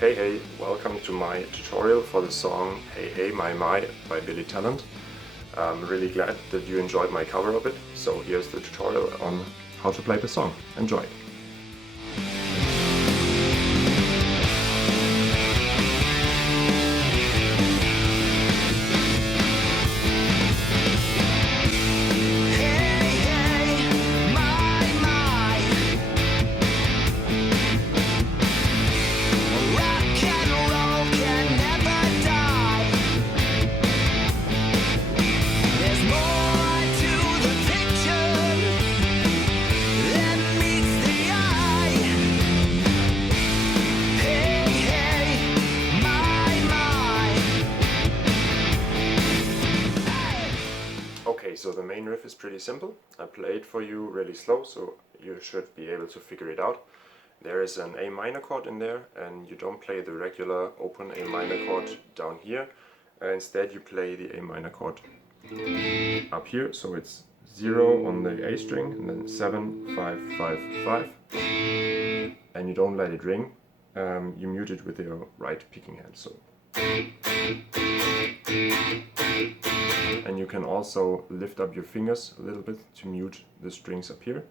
Hey, welcome to my tutorial for the song Hey My by Billy Talent. I'm really glad that you enjoyed my cover of it, so here's the tutorial on how to play the song. Enjoy! Okay, so the main riff is pretty simple. I play it for you really slow, so you should be able to figure it out. There is an A minor chord in there, and you don't play the regular open A minor chord down here. Instead you play the A minor chord up here, so it's 0 on the A string, and then 7, 5, 5, 5. And you don't let it ring, you mute it with your right picking hand. So. And you can also lift up your fingers a little bit to mute the strings up here,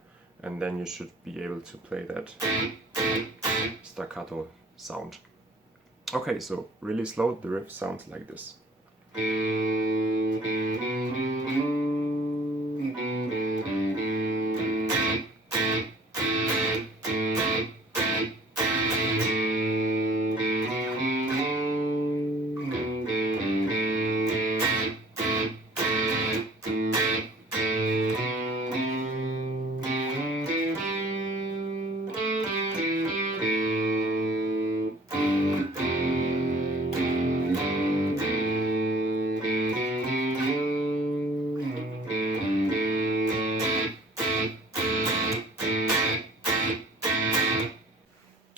and then you should be able to play that staccato sound. Okay, so really slow, the riff sounds like this.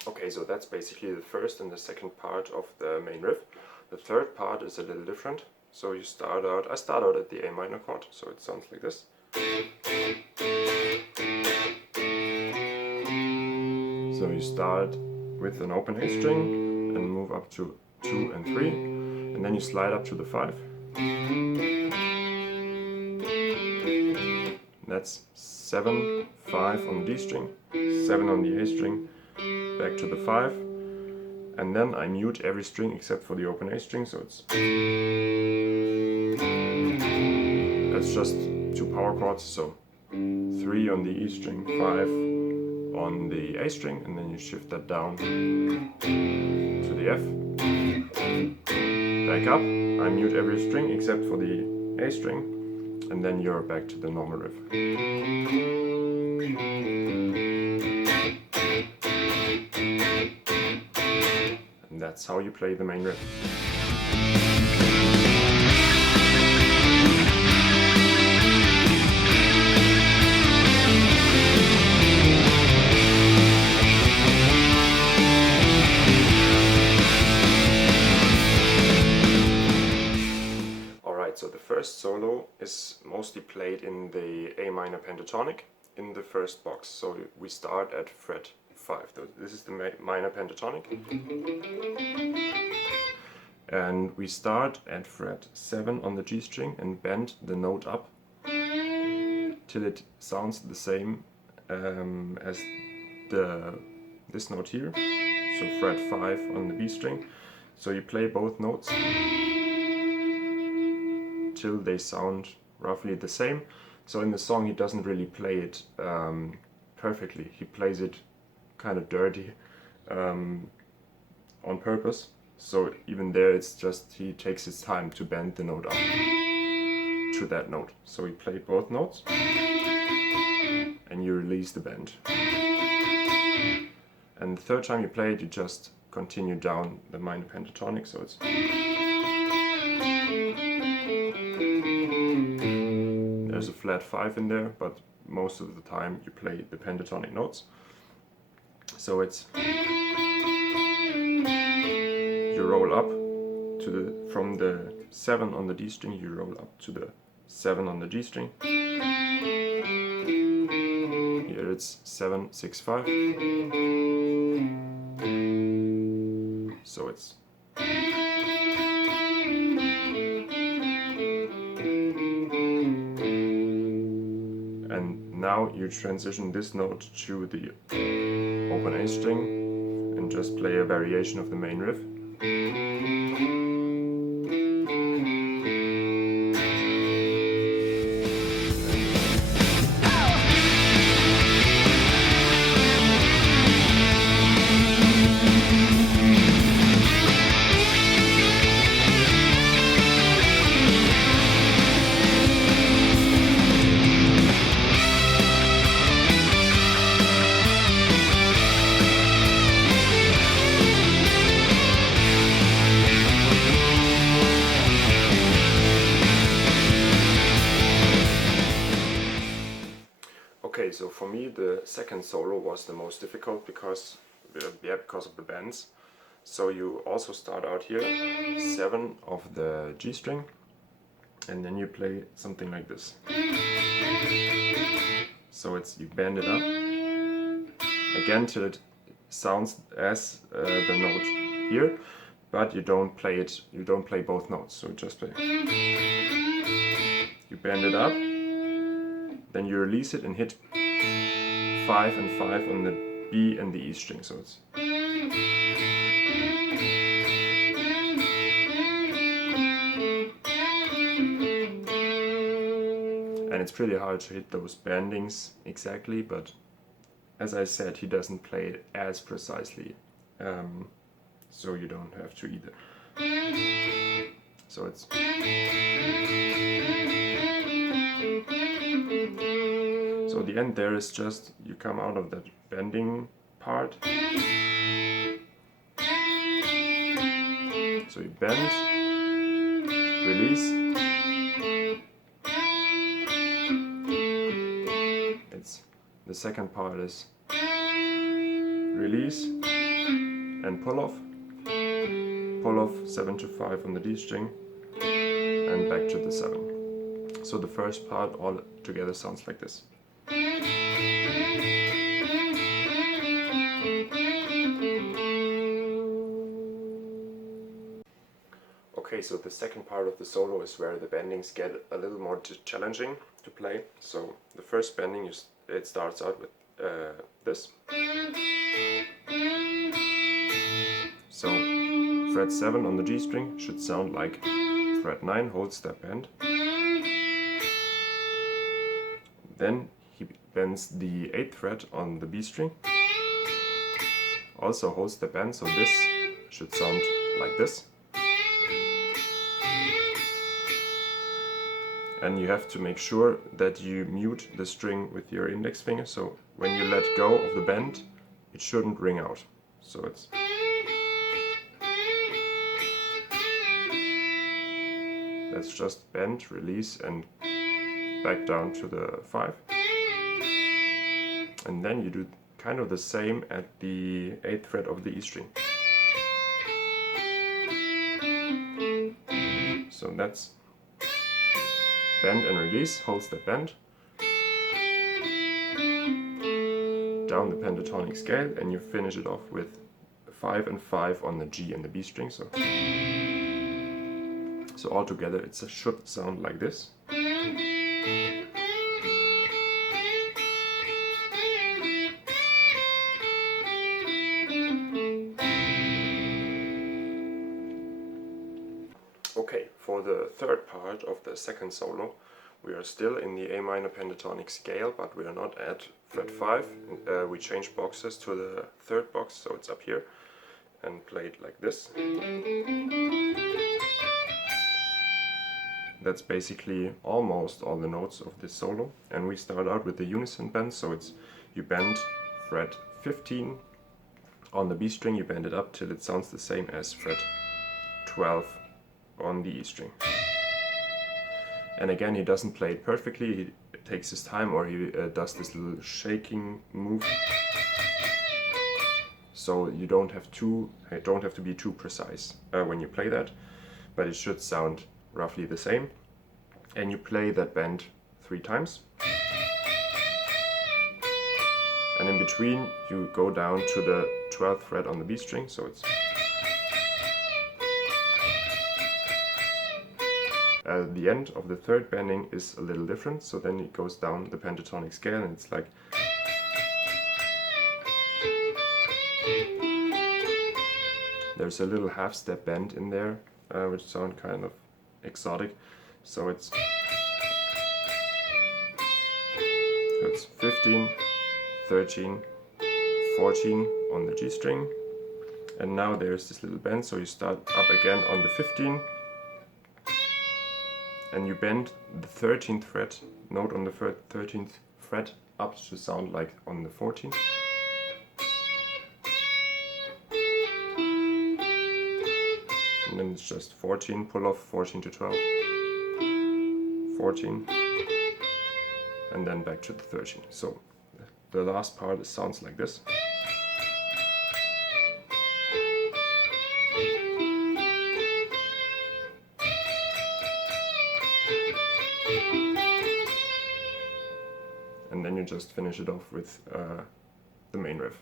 Okay, so that's basically the first and the second part of the main riff. The third part is a little different. So I start out at the A minor chord, so it sounds like this. So you start with an open A string and move up to 2 and 3, and then you slide up to the 5. That's 7, 5 on the D string, 7 on the A string, back to the 5, and then I mute every string except for the open A string, so that's just 2 power chords, so 3 on the E string, 5 on the A string, and then you shift that down to the F, back up, I mute every string except for the A string, and then you're back to the normal riff. And that's how you play the main riff. Alright, so the first solo is mostly played in the A minor pentatonic in the first box. So we start at fret 5. This is the minor pentatonic. And we start at fret 7 on the G string and bend the note up till it sounds the same as this note here. So fret 5 on the B string. So you play both notes till they sound roughly the same. So in the song he doesn't really play it perfectly. He plays it kind of dirty on purpose. So even there it's just he takes his time to bend the note up to that note. So you play both notes and you release the bend. And the third time you play it, you just continue down the minor pentatonic, so it's there's a flat 5 in there, but most of the time you play the pentatonic notes. So it's you roll up to from the 7 on the D string, you roll up to the 7 on the G string. Here it's 7, 6, 5. So it's and now you transition this note to the open A string and just play a variation of the main riff. Okay, so for me the second solo was the most difficult because of the bends. So you also start out here, 7 of the G string, and then you play something like this. So it's, you bend it up again till it sounds as the note here, but you don't play it, you don't play both notes, so just play. You bend it up, then you release it and hit 5 and 5 on the B and the E string, so it's. And it's pretty hard to hit those bendings exactly, but as I said, he doesn't play it as precisely, so you don't have to either. So it's. So the end there is just, you come out of that bending part. So you bend, release. It's, the second part is release and pull off. Pull off 7 to 5 on the D string and back to the 7. So the first part all together sounds like this. Okay, so the second part of the solo is where the bendings get a little more challenging to play. So the first bending, it starts out with this. So fret 7 on the G string should sound like fret 9 holds that bend. Then he bends the 8th fret on the B string, also holds the bend, so this should sound like this. And you have to make sure that you mute the string with your index finger, so when you let go of the bend, it shouldn't ring out. So it's. That's just bend, release, and back down to the 5. And then you do kind of the same at the 8th fret of the E string. So that's bend and release, holds the bend, down the pentatonic scale, and you finish it off with 5 and 5 on the G and the B string. So all together it should sound like this. Okay, for the third part of the second solo, we are still in the A minor pentatonic scale, but we are not at fret 5. We change boxes to the third box, so it's up here, and play it like this. That's basically almost all the notes of this solo, and we start out with the unison bend, so it's, you bend fret 15 on the B string, you bend it up till it sounds the same as fret 12 on the E string. And again, he doesn't play it perfectly, he takes his time, or he does this little shaking move. So you don't have to be too precise when you play that, but it should sound roughly the same. And you play that bend 3 times. And in between you go down to the 12th fret on the B string, so it's. the end of the third bending is a little different, so then it goes down the pentatonic scale and it's like. There's a little half step bend in there, which sound kind of exotic, so it's 15, 13, 14 on the G string, and now there's this little bend, so you start up again on the 15, and you bend the 13th fret note on the 13th fret up to sound like on the 14th. And then it's just 14, pull off 14 to 12, 14, and then back to the 13. So the last part sounds like this. And then you just finish it off with the main riff.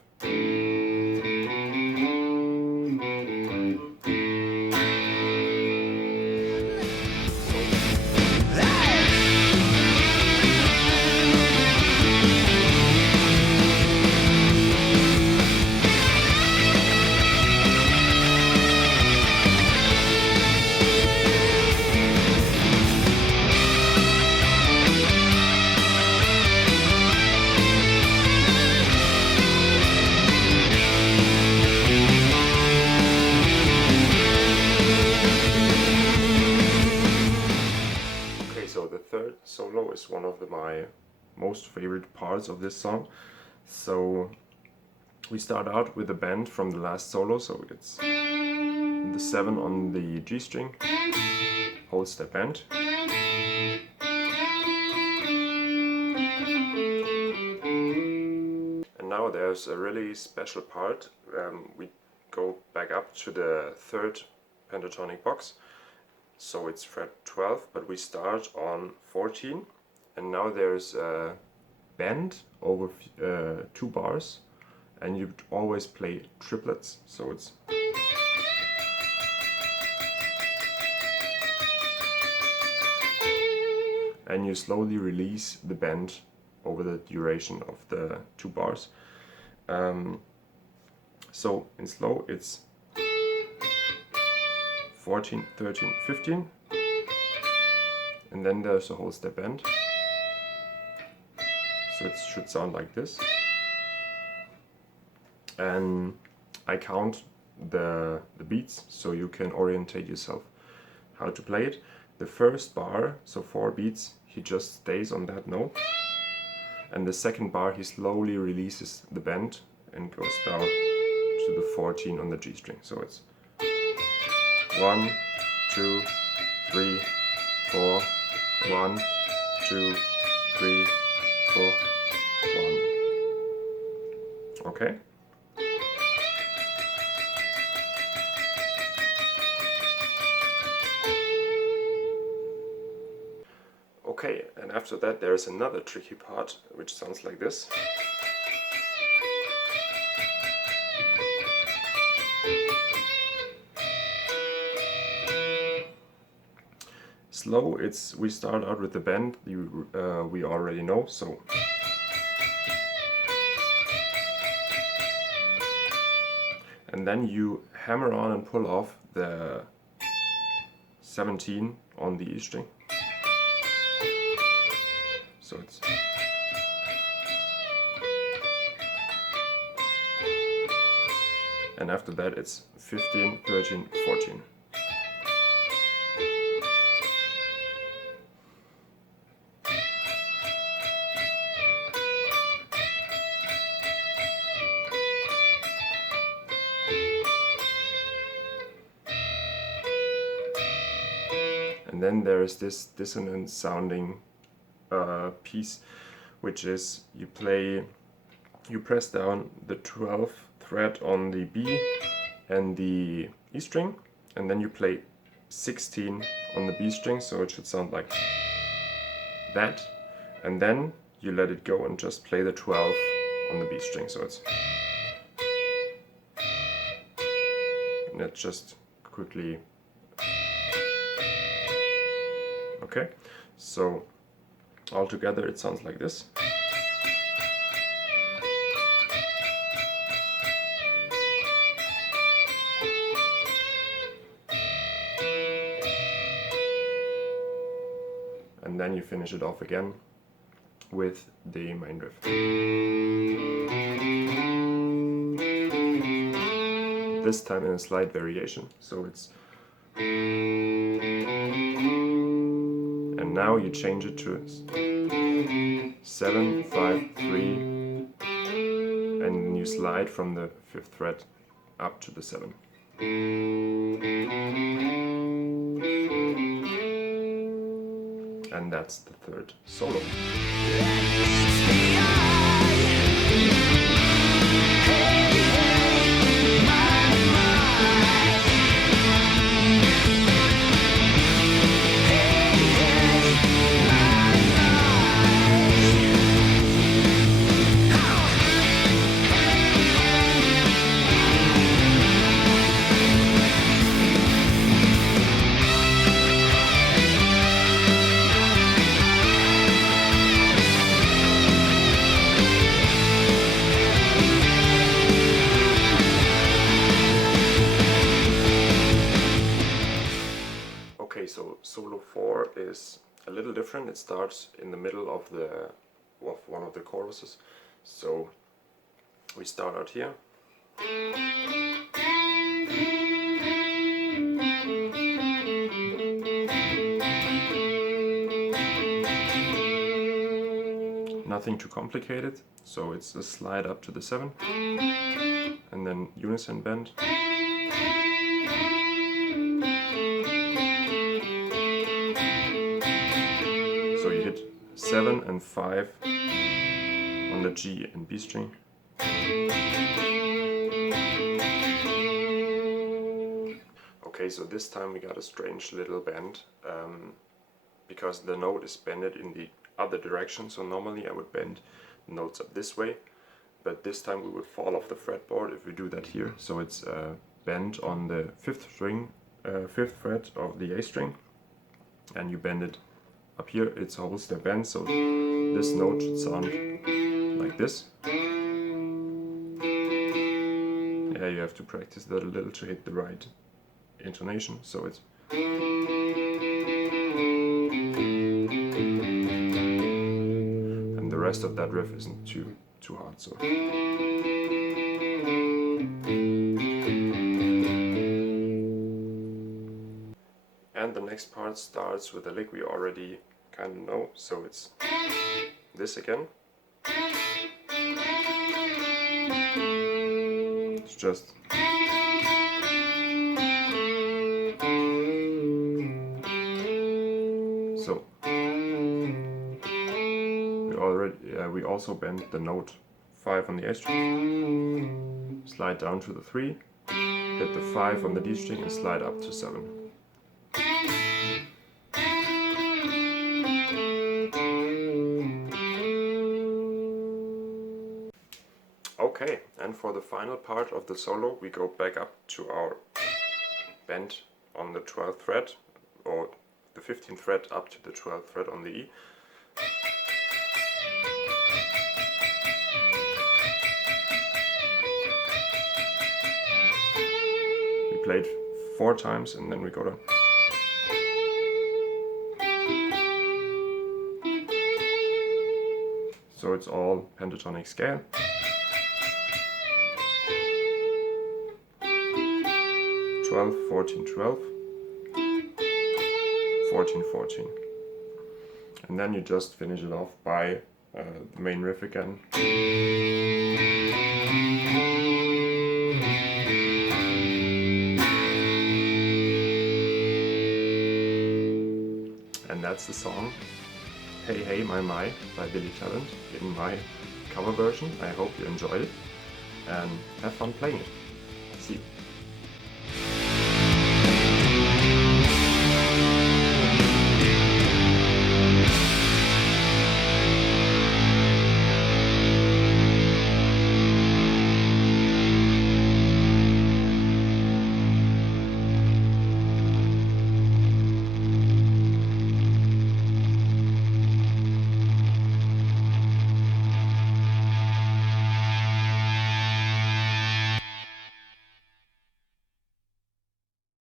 Solo is one of my most favorite parts of this song. So we start out with a bend from the last solo, so it's the 7 on the G string, whole step bend, and now there's a really special part. We go back up to the 3rd pentatonic box. So it's fret 12, but we start on 14, and now there's a bend over 2 bars, and you always play triplets, so it's and you slowly release the bend over the duration of the 2 bars. So in slow it's 14, 13, 15, and then there's a whole step bend, so it should sound like this. And I count the beats so you can orientate yourself how to play it. The first bar, so 4 beats, he just stays on that note, and the second bar he slowly releases the bend and goes down to the 14 on the G string. So it's 1, 2, 3, 4, 1, 2, 3, 4, 1. Okay? Okay, and after that there is another tricky part which sounds like this. Slow, we start out with the bend we already know, so and then you hammer on and pull off the 17 on the E string. So it's and after that it's 15, 13, 14. And then there is this dissonant sounding piece, which is you press down the 12th fret on the B and the E string, and then you play 16 on the B string, so it should sound like that, and then you let it go and just play the 12 on the B string, so it's, and let's just quickly Okay, so all together it sounds like this. And then you finish it off again with the main riff. This time in a slight variation, so it's... And now you change it to 7, 5, 3, and you slide from the 5th fret up to the 7. And that's the 3rd solo. Okay, so solo 4 is a little different. It starts in the middle of one of the choruses. So we start out here. Nothing too complicated, so it's a slide up to the 7 and then unison bend. So you hit 7 and 5 on the G and B string. Okay, so this time we got a strange little bend because the note is bended in the other direction. So normally I would bend the notes up this way, but this time we would fall off the fretboard if we do that here. So it's bent on the 5th string, 5th fret of the A string, and you bend it up here. It's a whole step bend, so this note should sound like this. Yeah, you have to practice that a little to hit the right intonation. So it's... And the rest of that riff isn't too hard, so... And the next part starts with a lick we already kind of know, so it's this again. It's just... So we also bend the note 5 on the A string, slide down to the 3, hit the 5 on the D string and slide up to 7. Okay, and for the final part of the solo we go back up to our bend on the 12th fret, or the 15th fret up to the 12th fret on the E. We played 4 times and then we go down. So it's all pentatonic scale. 12, 14, 12, 14, 14. And then you just finish it off by the main riff again. And that's the song Hey Hey My My by Billy Talent in my cover version. I hope you enjoyed it and have fun playing it.